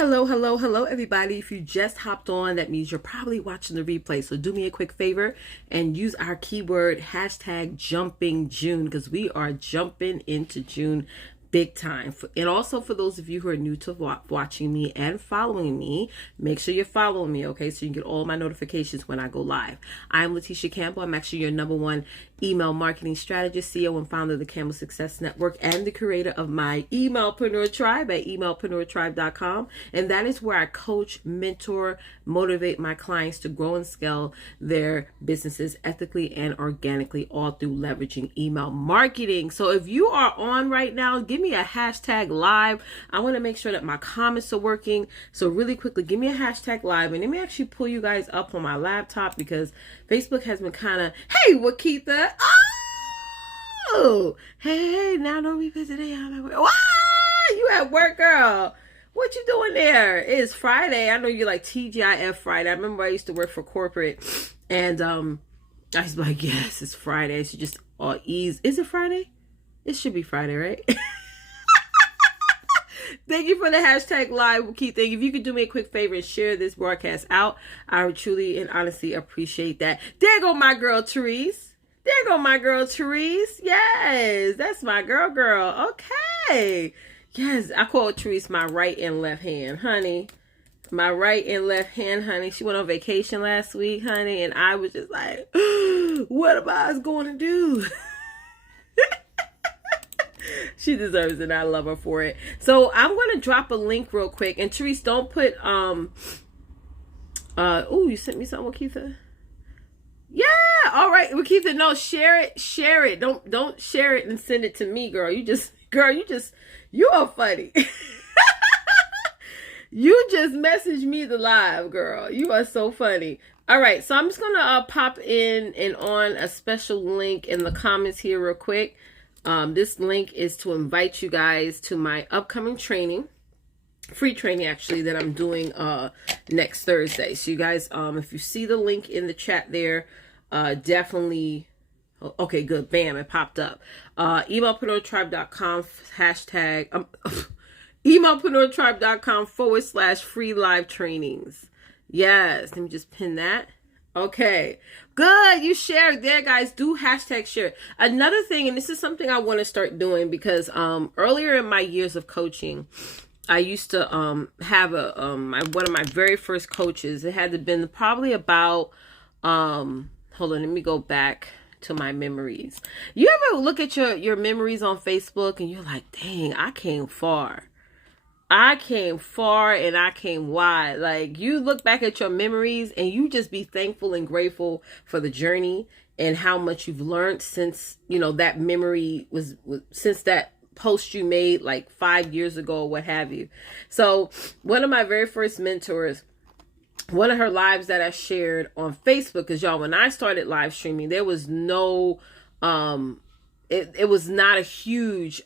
Hello, hello, hello, everybody. If you just hopped on, that means you're probably watching the replay. So do me a quick favor and use our keyword hashtag jumping June, because we are jumping into June big time. And also for those of you who are new to watching me and following me, make sure you're following me, okay? So you can get all my notifications when I go live. I'm Letitia Campbell. I'm actually your #1 email marketing strategist, CEO and founder of the Campbell Success Network, and the creator of my Emailpreneur Tribe at emailpreneurtribe.com. And that is where I coach, mentor, motivate my clients to grow and scale their businesses ethically and organically, all through leveraging email marketing. So if you are on right now, give me a hashtag live. I want to make sure that my comments are working. So really quickly, give me a hashtag live, and let me actually pull you guys up on my laptop because Facebook has been kind of, hey, Wakitha. Oh, hey, now don't revisit it. Wow, you at work, girl. What you doing there? It's Friday. I know you like TGIF Friday. I remember I used to work for corporate, and I was like, yes, it's Friday. I should just ease. Is it Friday? It should be Friday, right? Thank you for the hashtag live, Keith. If you could do me a quick favor and share this broadcast out, I would truly and honestly appreciate that. There go my girl, Therese. There go my girl, Therese. Yes, that's my girl. Okay. Yes, I call Therese my right and left hand, honey. My right and left hand, honey. She went on vacation last week, honey, and I was just like, what am I going to do? She deserves it. I love her for it. So I'm going to drop a link real quick. And Therese, don't put, you sent me something, Wakitha? Yeah. All right. Wakitha, no, share it. Don't share it and send it to me, girl. You are funny. You just messaged me the live, girl. You are so funny. All right. So I'm just going to pop in and on a special link in the comments here real quick. This link is to invite you guys to my upcoming training, free training actually, that I'm doing next Thursday. So you guys, if you see the link in the chat there, definitely, okay, good, bam, it popped up. Emailpreneurtribe.com hashtag, emailpreneurtribe.com/free live trainings. Yes, let me just pin that. Okay, good. You shared there, guys. Do hashtag share. Another thing, and this is something I want to start doing because earlier in my years of coaching, I used to have one of my very first coaches. It had to been probably about hold on, let me go back to my memories. You ever look at your memories on Facebook and you're like, dang, I came far and I came wide. Like, you look back at your memories and you just be thankful and grateful for the journey and how much you've learned since, that memory was since that post you made like 5 years ago or what have you. So one of my very first mentors, one of her lives that I shared on Facebook, because y'all, when I started live streaming, there was no, it was not a huge,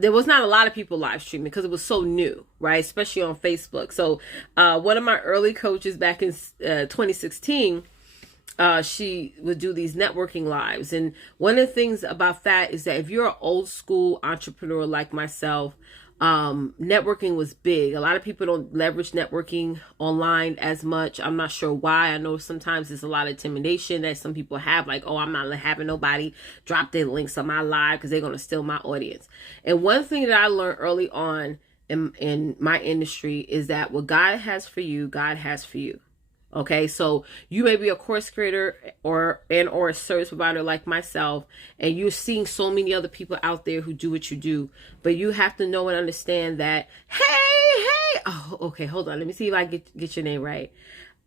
there was not a lot of people live streaming because it was so new, right? Especially on Facebook. So one of my early coaches back in 2016, she would do these networking lives. And one of the things about that is that if you're an old school entrepreneur like myself, networking was big. A lot of people don't leverage networking online as much. I'm not sure why. I know sometimes there's a lot of intimidation that some people have, like, oh, I'm not having nobody drop their links on my live because they're going to steal my audience. And one thing that I learned early on in my industry is that what God has for you, God has for you. Okay, so you may be a course creator or a service provider like myself, and you're seeing so many other people out there who do what you do, but you have to know and understand that, hey, oh, okay, hold on, let me see if I get your name right.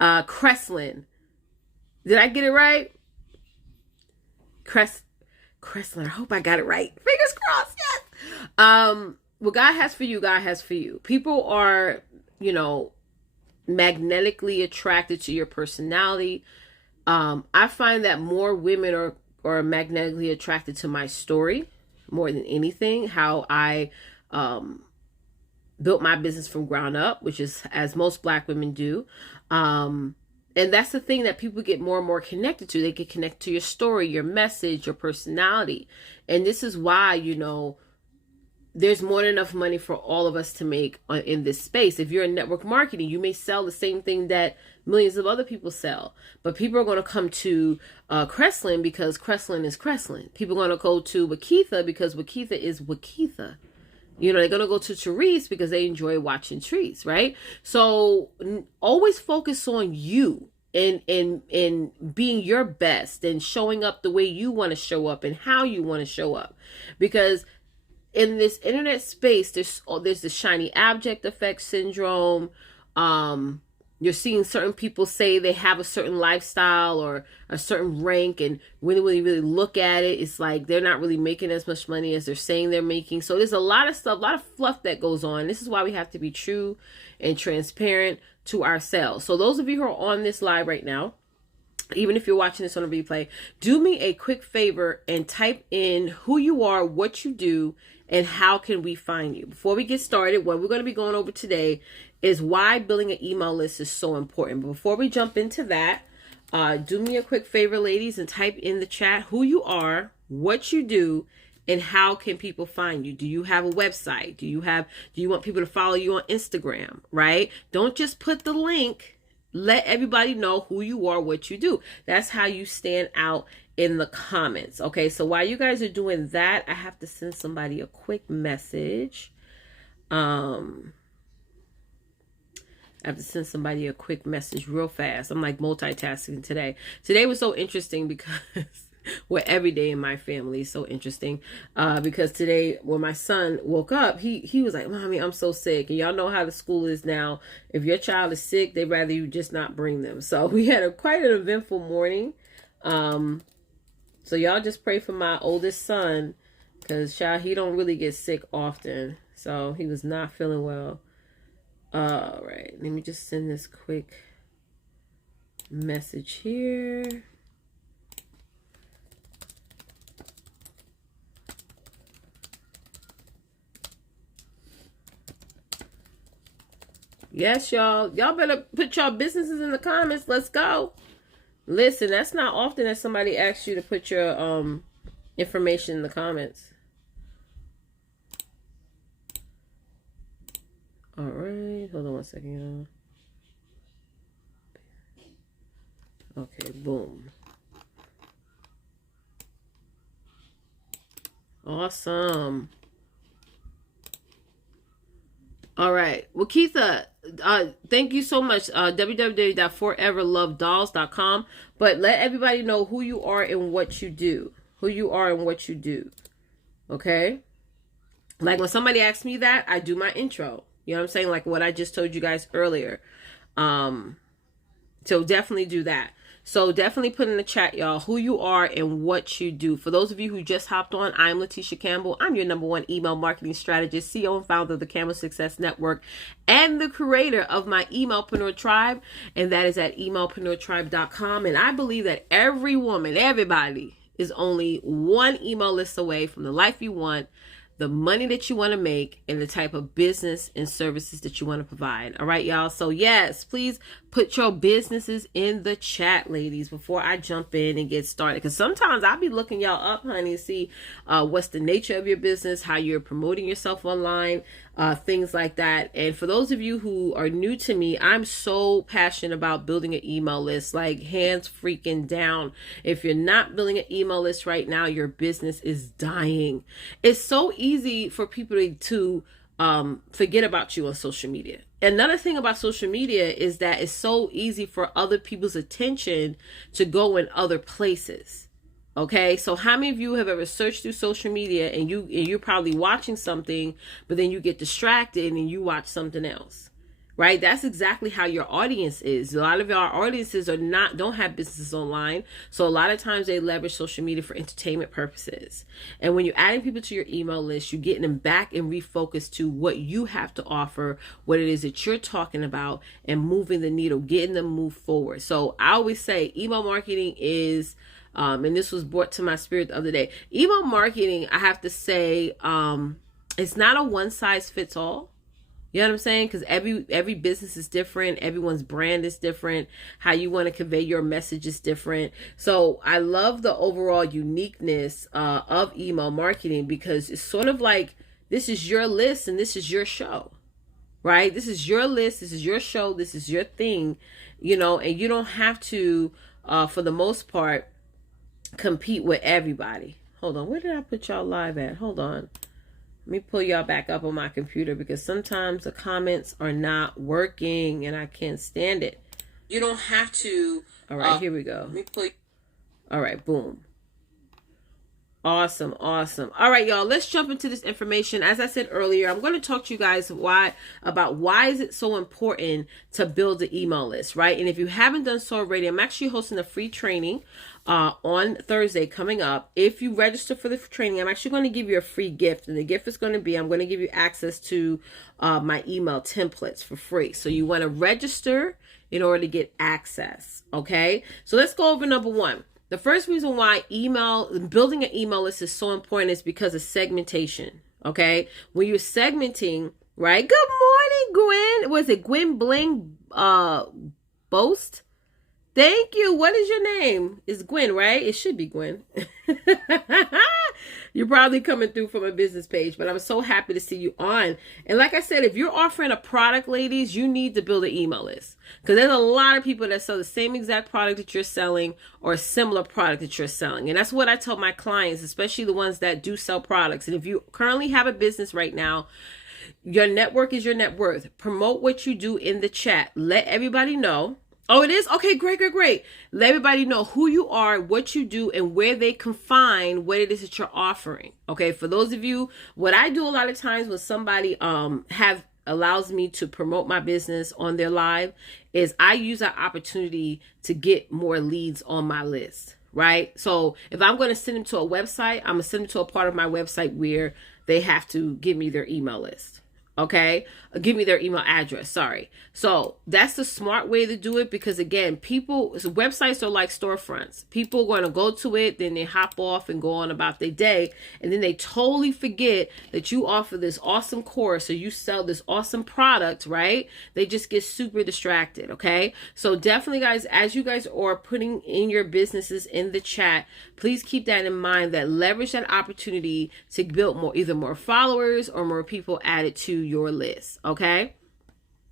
Creslin. Did I get it right? Creslin, I hope I got it right. Fingers crossed, yes. What God has for you, God has for you. People are, magnetically attracted to your personality. I find that more women are magnetically attracted to my story more than anything, how I built my business from ground up, which is as most Black women do. And that's the thing that people get more and more connected to. They get connected to your story, your message, your personality. And this is why, there's more than enough money for all of us to make in this space. If you're in network marketing, you may sell the same thing that millions of other people sell, but people are going to come to Crestline because Crestline is Crestline. People are going to go to Wakitha because Wakitha is Wakitha. You know, they're going to go to Therese because they enjoy watching Therese, right? So always focus on you and being your best and showing up the way you want to show up and how you want to show up. Because in this internet space, there's the shiny object effect syndrome. You're seeing certain people say they have a certain lifestyle or a certain rank, and when you really look at it, it's like they're not really making as much money as they're saying they're making. So there's a lot of stuff, a lot of fluff that goes on. This is why we have to be true and transparent to ourselves. So those of you who are on this live right now, even if you're watching this on a replay, do me a quick favor and type in who you are, what you do, and how can we find you. Before we get started, what we're going to be going over today is why building an email list is so important. But before we jump into that, do me a quick favor, ladies, and type in the chat who you are, what you do, and how can people find you. Do you have a website? Do you want people to follow you on Instagram, right? Don't just put the link. Let everybody know who you are, what you do. That's how you stand out in the comments. Okay, so while you guys are doing that, I have to send somebody a quick message. I have to send somebody a quick message real fast. I'm like multitasking today. Today was so interesting because well, every day in my family is so interesting. Because today when my son woke up, he was like, "Mommy, I'm so sick." And y'all know how the school is now. If your child is sick, they'd rather you just not bring them. So we had quite an eventful morning. So y'all just pray for my oldest son, because child, he don't really get sick often. So he was not feeling well. All right, let me just send this quick message here. Yes, y'all. Y'all better put y'all businesses in the comments. Let's go. Listen, that's not often that somebody asks you to put your information in the comments. All right, hold on one second, y'all. Okay, boom. Awesome. All right, Wakitha, thank you so much. www.foreverlovedolls.com. But let everybody know who you are and what you do. Who you are and what you do. Okay? Like when somebody asks me that, I do my intro. You know what I'm saying? Like what I just told you guys earlier. So definitely do that. So definitely put in the chat, y'all, who you are and what you do. For those of you who just hopped on, I'm Letitia Campbell. I'm your #1 email marketing strategist, CEO and founder of the Campbell Success Network, and the creator of my Emailpreneur Tribe. And that is at emailpreneurtribe.com. And I believe that every woman, everybody, is only one email list away from the life you want, the money that you want to make, and the type of business and services that you want to provide. All right, y'all. So yes, please put your businesses in the chat, ladies, before I jump in and get started. Because sometimes I'll be looking y'all up, honey, to see what's the nature of your business, how you're promoting yourself online, things like that. And for those of you who are new to me, I'm so passionate about building an email list, like hands freaking down. If you're not building an email list right now, your business is dying. It's so easy for people to forget about you on social media. Another thing about social media is that it's so easy for other people's attention to go in other places. Okay, so how many of you have ever searched through social media and you're probably watching something, but then you get distracted and you watch something else? Right? That's exactly how your audience is. A lot of our audiences don't have businesses online. So a lot of times they leverage social media for entertainment purposes. And when you're adding people to your email list, you're getting them back and refocused to what you have to offer, what it is that you're talking about, and moving the needle, getting them move forward. So I always say email marketing is, and this was brought to my spirit the other day. Email marketing, I have to say, it's not a one size fits all. You know what I'm saying? Because every business is different. Everyone's brand is different. How you want to convey your message is different. So I love the overall uniqueness of email marketing, because it's sort of like This is your list and this is your show, right? This is your list. This is your show. This is your thing, you know, and you don't have to, for the most part, compete with everybody. Hold on. Where did I put y'all live at? Hold on. Let me pull y'all back up on my computer because sometimes the comments are not working and I can't stand it. You don't have to. All right, here we go. Let me pull. All right, boom. Awesome. All right, y'all, let's jump into this information. As I said earlier, I'm going to talk to you guys about why is it so important to build the email list, right? And if you haven't done so already, I'm actually hosting a free training on Thursday coming up. If you register for the training, I'm actually going to give you a free gift, and the gift is going to be, I'm going to give you access to my email templates for free. So you want to register in order to get access. Okay. So let's go over number one. The first reason why building an email list is so important is because of segmentation. Okay. When you're segmenting, right? Good morning, Gwen. Was it Gwen Bling Boast? Thank you. What is your name? It's Gwen, right? It should be Gwen. You're probably coming through from a business page, but I'm so happy to see you on. And like I said, if you're offering a product, ladies, you need to build an email list because there's a lot of people that sell the same exact product that you're selling or a similar product that you're selling. And that's what I tell my clients, especially the ones that do sell products. And if you currently have a business right now, your network is your net worth. Promote what you do in the chat. Let everybody know. Oh, it is? Okay, great. Let everybody know who you are, what you do, and where they can find what it is that you're offering. Okay, for those of you, what I do a lot of times when somebody allows me to promote my business on their live is I use that opportunity to get more leads on my list, right? So if I'm going to send them to a website, I'm going to send them to a part of my website where they have to give me their email list. Okay, give me their email address. Sorry. So that's the smart way to do it because again, websites are like storefronts. People are going to go to it, then they hop off and go on about their day. And then they totally forget that you offer this awesome course or you sell this awesome product, right? They just get super distracted. Okay. So definitely guys, as you guys are putting in your businesses in the chat, please keep that in mind, that leverage that opportunity to build either more followers or more people added to your list. Okay.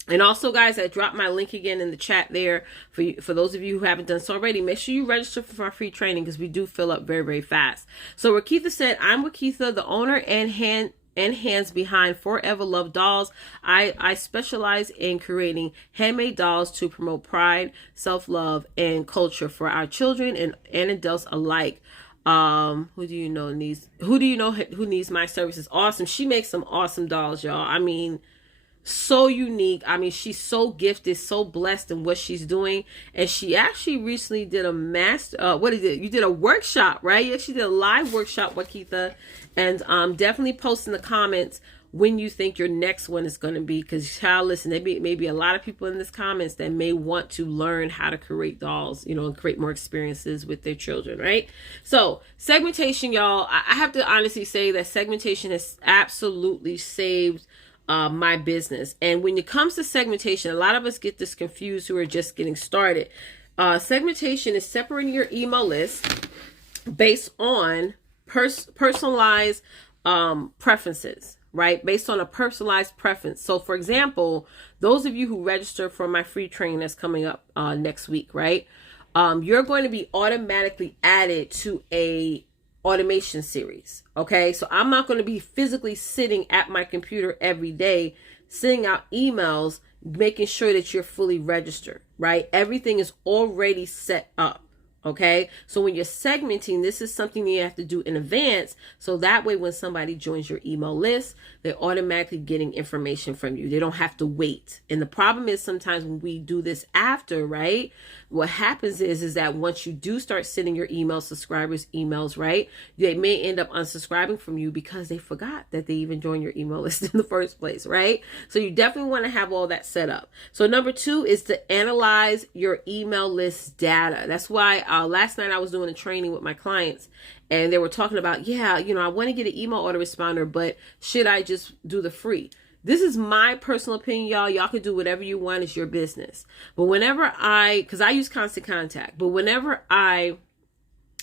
And also guys, I dropped my link again in the chat there for those of you who haven't done so already. Make sure you register for our free training because we do fill up very, very fast. So Rakitha said, I'm Rakitha, the owner and hands behind Forever Love Dolls. I specialize in creating handmade dolls to promote pride, self-love, and culture for our children and adults alike. Who do you know who needs my services? Awesome. She makes some awesome dolls, y'all. I mean, so unique. I mean, she's so gifted, so blessed in what she's doing. And she actually recently did a you did a workshop, right? You actually did a live workshop, Wakitha. And definitely post in the comments when you think your next one is going to be, because child, listen, there may be a lot of people in this comments that may want to learn how to create dolls, you know, and create more experiences with their children, right? So segmentation, y'all, I have to honestly say that segmentation has absolutely saved my business. And when it comes to segmentation, a lot of us get this confused who are just getting started. Segmentation is separating your email list based on personalized preferences, right? Based on a personalized preference. So for example, those of you who register for my free training that's coming up next week, right? You're going to be automatically added to a automation series. Okay. So I'm not going to be physically sitting at my computer every day, sending out emails, making sure that you're fully registered, right? Everything is already set up. Okay. So when you're segmenting, this is something you have to do in advance. So that way, when somebody joins your email list, they're automatically getting information from you. They don't have to wait. And the problem is sometimes when we do this after, right? What happens is that once you do start sending your subscribers emails, right? They may end up unsubscribing from you because they forgot that they even joined your email list in the first place, right? So you definitely want to have all that set up. So number 2 is to analyze your email list data. That's why last night I was doing a training with my clients and they were talking about, I want to get an email autoresponder, but should I just do the free? This is my personal opinion, y'all. Y'all can do whatever you want. It's your business. But because I use Constant Contact, but whenever I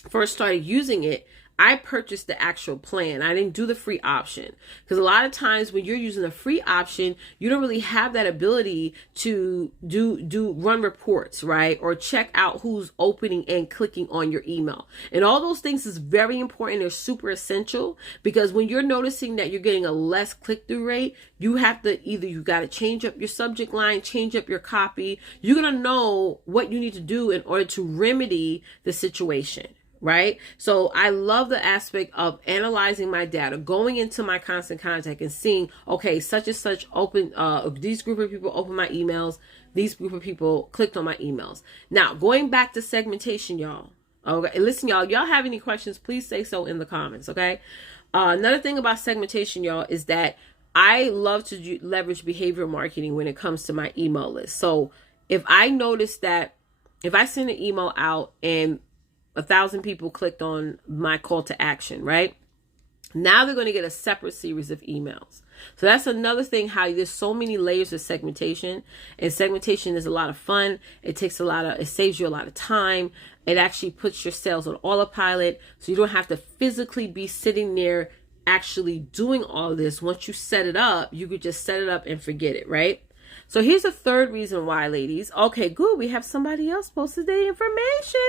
first started using it, I purchased the actual plan. I didn't do the free option, because a lot of times when you're using the free option, you don't really have that ability to run reports, right? Or check out who's opening and clicking on your email. And all those things is very important. They're super essential, because when you're noticing that you're getting a less click-through rate, you have to you got to change up your subject line, change up your copy. You're going to know what you need to do in order to remedy the situation. Right? So I love the aspect of analyzing my data, going into my constant contact and seeing, okay, such and such open, these group of people open my emails. These group of people clicked on my emails. Now, going back to segmentation, y'all. Okay. Listen, y'all have any questions, please say so in the comments. Okay. Another thing about segmentation, y'all, is that I love to leverage behavioral marketing when it comes to my email list. So if I notice that if I send an email out and 1,000 people clicked on my call to action, right? Now they're going to get a separate series of emails. So that's another thing, how there's so many layers of segmentation, and segmentation is a lot of fun. It saves you a lot of time. It actually puts your sales on autopilot. So you don't have to physically be sitting there actually doing all this. Once you set it up, you could just set it up and forget it, right? So here's a third reason why, ladies. Okay, good. We have somebody else posted the information.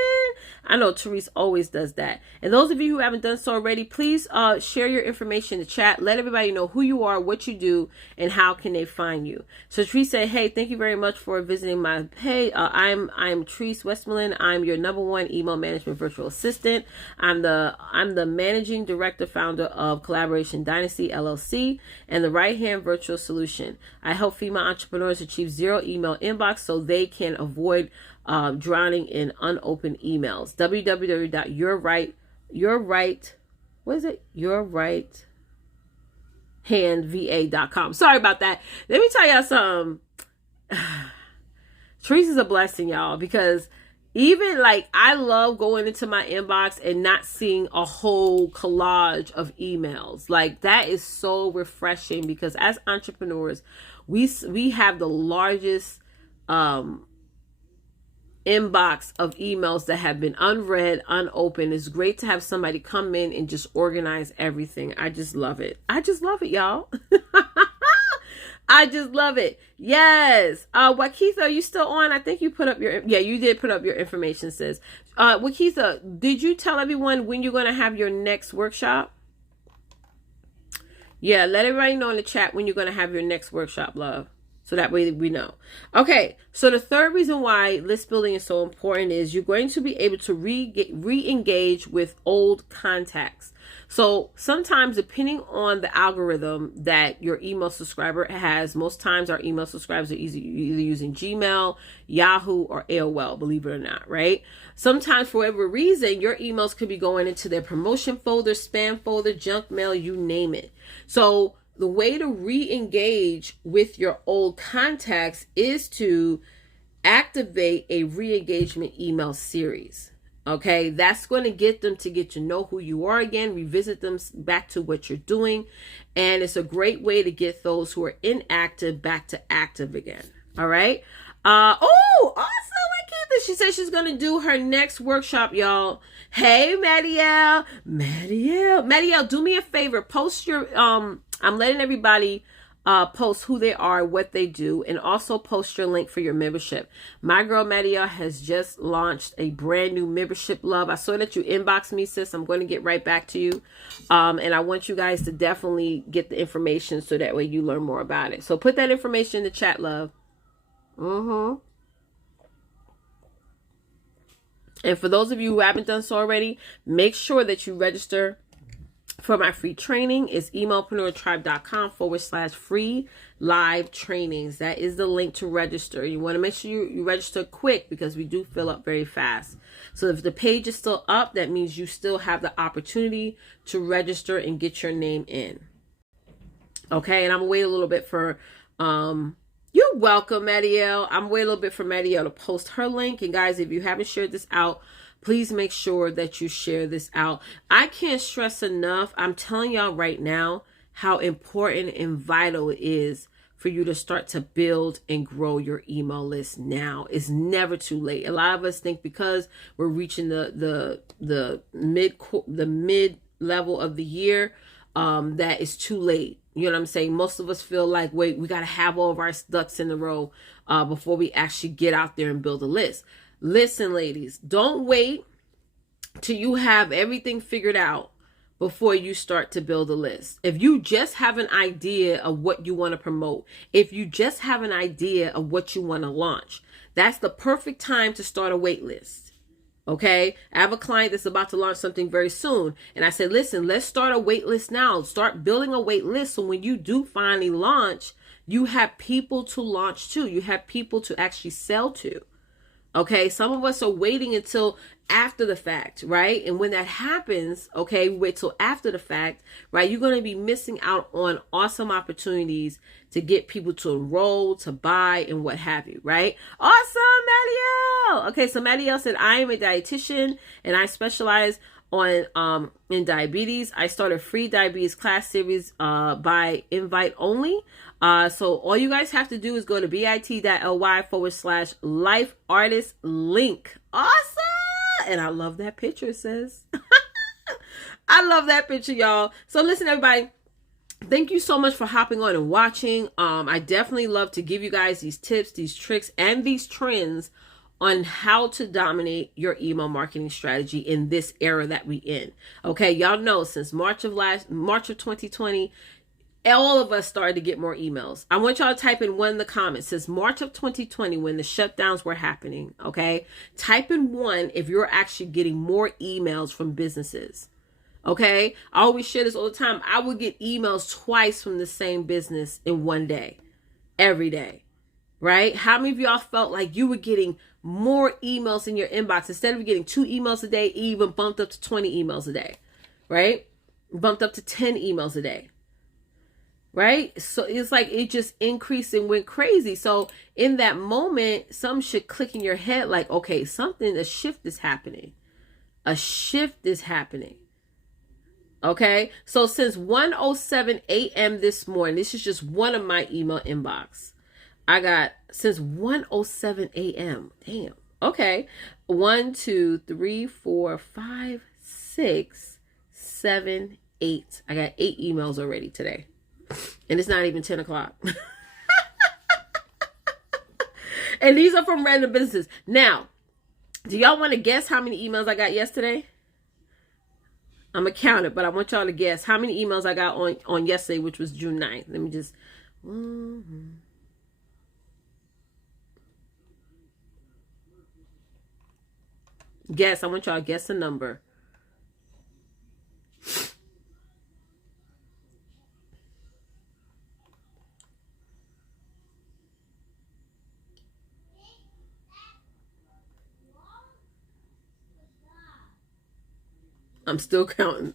I know Therese always does that. And those of you who haven't done so already, please share your information in the chat. Let everybody know who you are, what you do, and how can they find you. So Therese said, hey, thank you very much for visiting my page. I'm Therese Westmoreland. I'm your #1 email management virtual assistant. I'm the managing director, founder of Collaboration Dynasty LLC and the Right Hand Virtual Solution. I help female entrepreneurs achieve zero email inbox so they can avoid drowning in unopened emails. yourrighthandva.com. Sorry about that. Let me tell y'all something. Therese is a blessing, y'all, because even like I love going into my inbox and not seeing a whole collage of emails. Like that is so refreshing, because as entrepreneurs, we have the largest inbox of emails that have been unread, unopened. It's great to have somebody come in and just organize everything. I just love it. I just love it, y'all. I just love it. Yes. Wakitha, are you still on? I think you put up you did put up your information, sis. Wakitha, did you tell everyone when you're going to have your next workshop? Yeah, let everybody know in the chat when you're going to have your next workshop, love. So that way we know. Okay, so the third reason why list building is so important is you're going to be able to re-engage with old contacts. So sometimes, depending on the algorithm that your email subscriber has, most times our email subscribers are either using Gmail, Yahoo, or AOL, believe it or not, right? Sometimes, for whatever reason, your emails could be going into their promotion folder, spam folder, junk mail, you name it. So the way to re-engage with your old contacts is to activate a re-engagement email series. Okay, that's going to get them to get to know who you are again, revisit them back to what you're doing. And it's a great way to get those who are inactive back to active again. All right. Oh, awesome. She said she's going to do her next workshop, y'all. Hey, Marielle, do me a favor. Post your, I'm letting everybody post who they are, what they do, and also post your link for your membership. My girl Marielle has just launched a brand new membership, love. I saw that you inboxed me, sis. I'm going to get right back to you. And I want you guys to definitely get the information so that way you learn more about it. So put that information in the chat, love. And for those of you who haven't done so already, make sure that you register for my free training. It's emailpreneurtribe.com/free live trainings. That is the link to register. You want to make sure you register quick, because we do fill up very fast. So if the page is still up, that means you still have the opportunity to register and get your name in. Okay, and I'm gonna wait a little bit for you're welcome, Marielle. I'm waiting a little bit for Marielle to post her link. And guys, if you haven't shared this out, please make sure that you share this out. I can't stress enough. I'm telling y'all right now how important and vital it is for you to start to build and grow your email list now. It's never too late. A lot of us think because we're reaching the mid level of the year, that it's too late. You know what I'm saying? Most of us feel like, wait, we got to have all of our ducks in a row before we actually get out there and build a list. Listen, ladies, don't wait till you have everything figured out before you start to build a list. If you just have an idea of what you want to promote, if you just have an idea of what you want to launch, that's the perfect time to start a wait list. Okay, I have a client that's about to launch something very soon. And I said, listen, let's start a wait list now. Start building a wait list. So when you do finally launch, you have people to launch to. You have people to actually sell to. Okay, some of us are waiting until after the fact, right? And when that happens, okay, wait till after the fact, right? You're going to be missing out on awesome opportunities to get people to enroll, to buy, and what have you, right? Awesome, Maddie. Okay, so Maddie said, I am a dietitian and I specialize on in diabetes. I started a free diabetes class series by invite only. So all you guys have to do is go to bit.ly/life artist link. Awesome. And I love that picture, sis. I love that picture, y'all. So listen, everybody, thank you so much for hopping on and watching. I definitely love to give you guys these tips, these tricks, and these trends on how to dominate your email marketing strategy in this era that we in. Okay, y'all know since March of 2020, all of us started to get more emails. I want y'all to type in one in the comments. Since March of 2020, when the shutdowns were happening, okay? Type in one if you're actually getting more emails from businesses, okay? I always share this all the time. I would get emails twice from the same business in one day, every day, right? How many of y'all felt like you were getting more emails in your inbox? Instead of getting 2 emails a day, even bumped up to 20 emails a day, right? Bumped up to 10 emails a day. Right? So it's like it just increased and went crazy. So in that moment, some should click in your head like, okay, a shift is happening. A shift is happening. Okay? So since 1:07 a.m. this morning, this is just one of my email inbox. I got since 1:07 a.m. Damn. Okay. 1, 2, 3, 4, 5, 6, 7, 8. I got 8 emails already today. And it's not even 10 o'clock. And these are from random businesses. Now, do y'all want to guess how many emails I got yesterday? I'm going to count it, but I want y'all to guess how many emails I got on yesterday, which was June 9th. Let me just... Guess. I want y'all to guess the number. I'm still counting.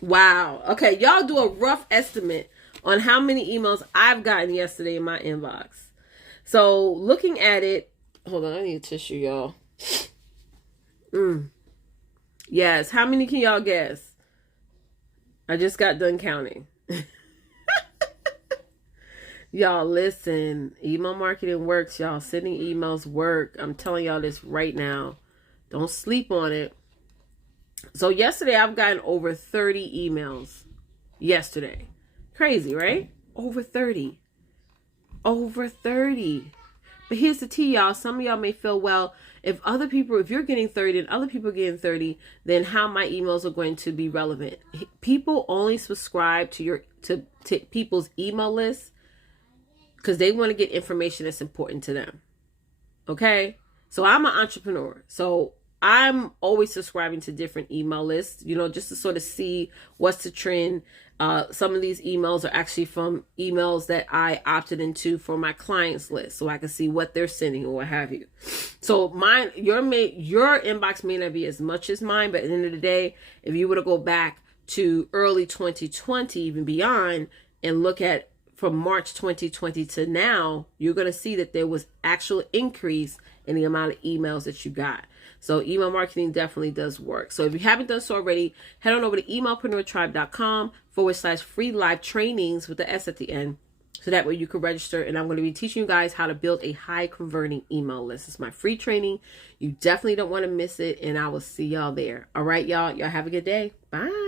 Wow. Okay, y'all do a rough estimate on how many emails I've gotten yesterday in my inbox. So looking at it, hold on, I need a tissue, y'all. Yes, how many can y'all guess? I just got done counting. Y'all, listen, email marketing works, y'all. Sending emails work. I'm telling y'all this right now. Don't sleep on it. So yesterday, I've gotten over 30 emails. Yesterday. Crazy, right? Over 30. Over 30. But here's the tea, y'all. Some of y'all may feel, well, if you're getting 30 and other people are getting 30, then how my emails are going to be relevant. People only subscribe to people's email lists because they want to get information that's important to them. Okay? So I'm an entrepreneur. So I'm always subscribing to different email lists, just to sort of see what's the trend. Some of these emails are actually from emails that I opted into for my clients list, so I can see what they're sending or what have you. So your inbox may not be as much as mine, but at the end of the day, if you were to go back to early 2020, even beyond, and look at from March 2020 to now, you're going to see that there was actual increase and the amount of emails that you got. So email marketing definitely does work. So if you haven't done so already, head on over to emailpreneurtribe.com/free live trainings with the S at the end. So that way you can register, and I'm going to be teaching you guys how to build a high converting email list. It's my free training. You definitely don't want to miss it, and I will see y'all there. All right, y'all. Y'all have a good day. Bye.